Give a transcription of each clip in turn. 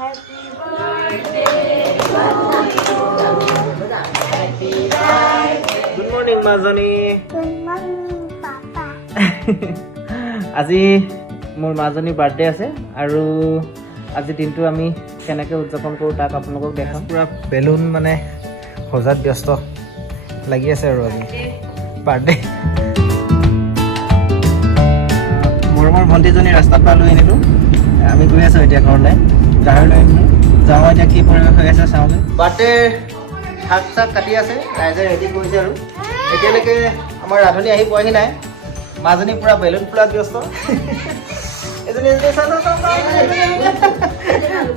Good morning, Mazani. Good morning, Papa. আজি মোৰ মাজনী বাৰ্থডে আছে আৰু আজি দিনটো আমি কেনেকৈ উদযাপন কৰোঁ তাক আপোনালোকক দেখাম। পুৰা বেলুন মানে সজাত ব্যস্ত লাগি আছে আৰু আজি বাৰ্থডে। মৰমৰ ভণ্টিজনী ৰাস্তাত পৰা লৈ আনিলোঁ। আমি গৈ আছোঁ এতিয়া ঘৰলৈ, গাহৰি লৈ আনিলোঁ। যাওঁ এতিয়া কি পৰিৱেশ হৈ আছে চাওঁগৈ। বাৰ্থডে শাক চাক কাটি আছে, ৰাইজে ৰেডি কৰিছে আৰু এতিয়ালৈকে আমাৰ ৰান্ধনি আহি পোৱাহি নাই। মাজনী পুৰা বেলুন ফুলাত ব্যস্ত। এজনী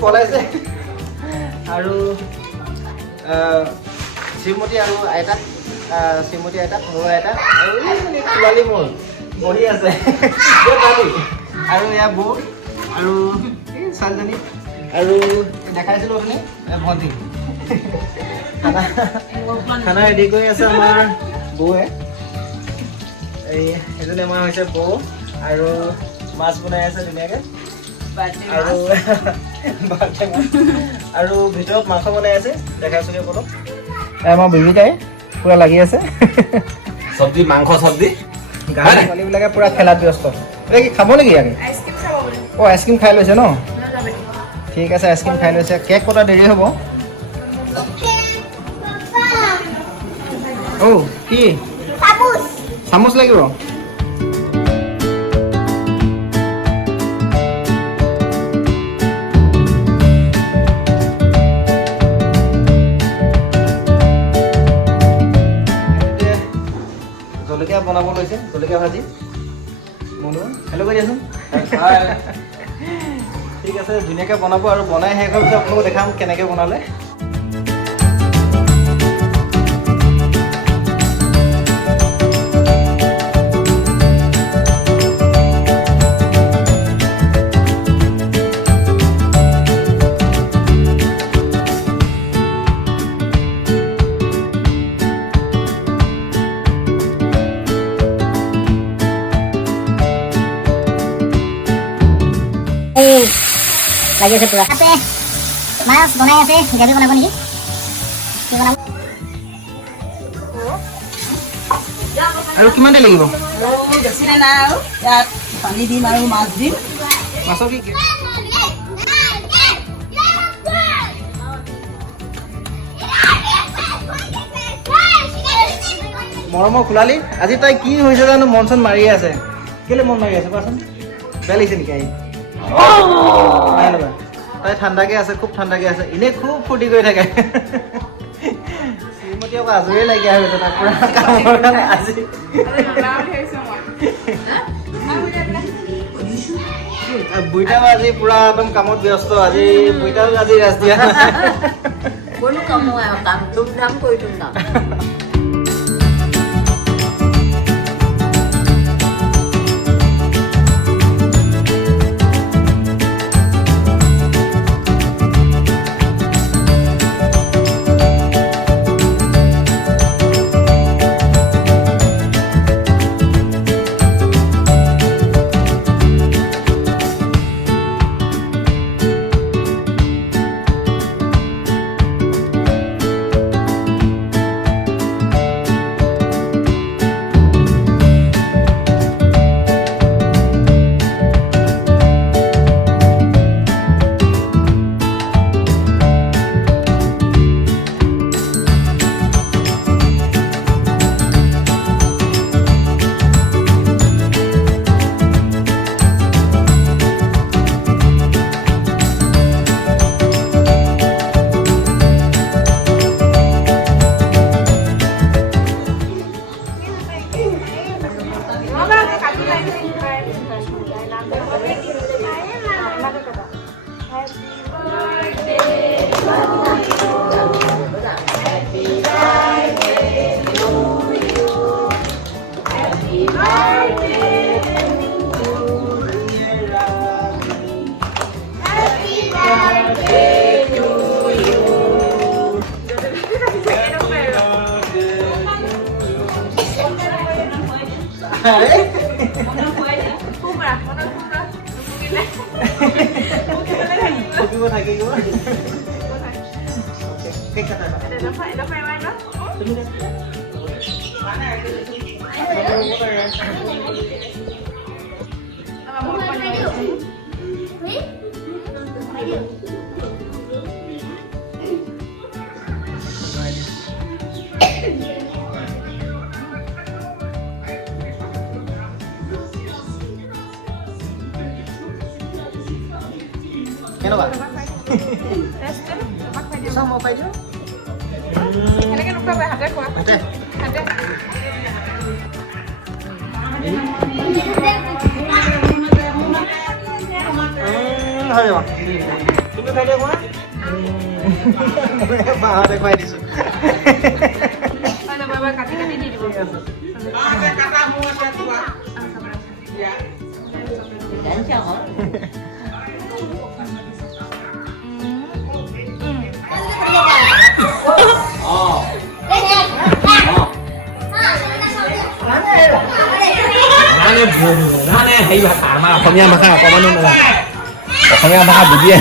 পলাইছে আৰু শ্ৰীমতী আৰু আইতাক, শ্ৰীমতী আইতাক, মোৰ আইতাক আৰু ছোৱালী মোৰ বহি আছে আৰু এয়া বৌ আৰু ছোৱালীজনী আৰু দেখাইছিলোঁ আপুনি ভণ্টি। খানা ৰেডি কৰি আছে আমাৰ বৌয়ে। এজনী আমাৰ হৈছে বৌ আৰু মাছ বনাই আছে ধুনীয়াকৈ আৰু ভিতৰত মাংস বনাই আছে দেখাইছোগে অলপ। আমাৰ বেবিকাই পুৰা লাগি আছে চব্জি মাংস চব্জি গাহৰি পোৱালিবিলাকে পুৰা খেলাত ব্যস্ত। এতিয়া কি খাব নেকি আমি? অঁ আইচক্ৰীম খাই লৈছে ন? ঠিক আছে, আইচক্ৰীম খাই লৈছে। কেক কটা দেৰি হ'ব। অ' কি চামুচ লাগিব? জলকীয়া বনাব লৈছে, জলকীয়া ভাজি। মনো হেল্ল' কৰি দিয়াচোন। ঠিক আছে, ধুনীয়াকৈ বনাব আৰু বনাই শেষ হোৱাৰ পিছত আপোনালোকক দেখাম কেনেকৈ বনালে। লাগি আছে পুৰা। তাতে মাছ বনাই আছে, গ্ৰেভি বনাব নেকি? কি বনাব? আৰু কিমান দেৰি লাগিব? বেছি নাই আৰু ইয়াত পানী দিম আৰু মাছ দিম। মাছৰ কি মৰমৰ খোলালি, আজি তাই কি হৈছে জানো মন চন মাৰি আছে। কেলে মন মাৰি আছে কোৱাচোন? বেয়া লাগিছে নেকি আহি? নাই লগা, তাই ঠাণ্ডাকে আছে, খুব ঠাণ্ডাকে আছে, এনেই খুব ফূৰ্তি কৰি থাকে। শ্ৰীমতী আকৌ আজৰি লাগি আৰু তাই পুৰা কামৰ কাৰণে আজি বুইটাও আজি পুৰা একদম কামত ব্যস্ত। আজি বুইটাও আজি ৰাজ দিয়া কোনো কাম নহয়, কাম ধুমধাম কৰি ধুমধাম। থাকিব ঠিক আছে তুমি কেনেকুৱা চাওঁ মই পাই দিওঁ এনেকৈ নোখোৱাবা হাতে খোৱা হাতে হাতে হৈ যাব তুমি খাই দিয়া কোৱা বাহঁতে খুৱাই দিছোঁ কাটি কাটি দি দিব হেৰি ভাষা আমাৰ অসমীয়া ভাষা অকণমানো নাজানে অসমীয়া ভাষা বুজিয়ে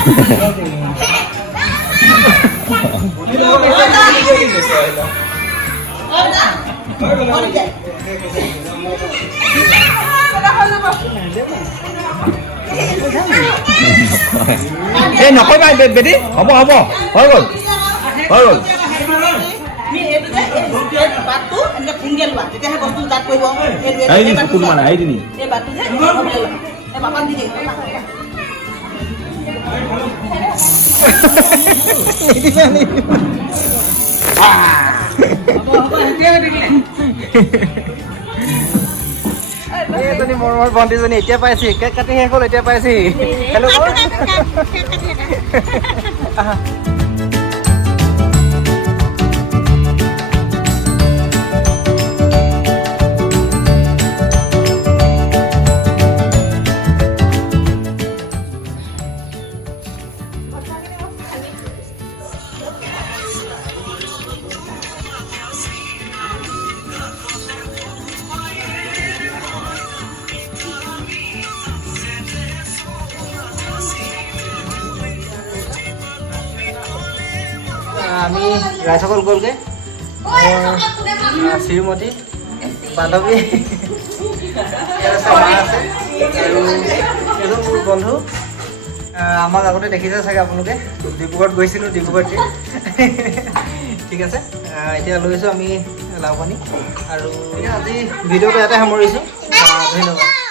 এই নকৰিবা বেটি হ'ব হৈ গ'ল এজনী মোৰ ভণ্টিজনী এতিয়া পাইছি কেক কাটি শেষ হ'ল এতিয়া পাইছি হেল্ল' আমি ৰাইজসকল গ'লগৈ শ্ৰীমতী বান্ধৱী মা আছে আৰু এজন মোৰ বন্ধু আমাক আগতে দেখিছে চাগে আপোনালোকে ডিব্ৰুগড়ত গৈছিলোঁ ডিব্ৰুগড় ঠিক আছে এতিয়া লৈছোঁ আমি লাওপানী আৰু আজি ভিডিঅ'টো ইয়াতে সামৰিছোঁ ধন্যবাদ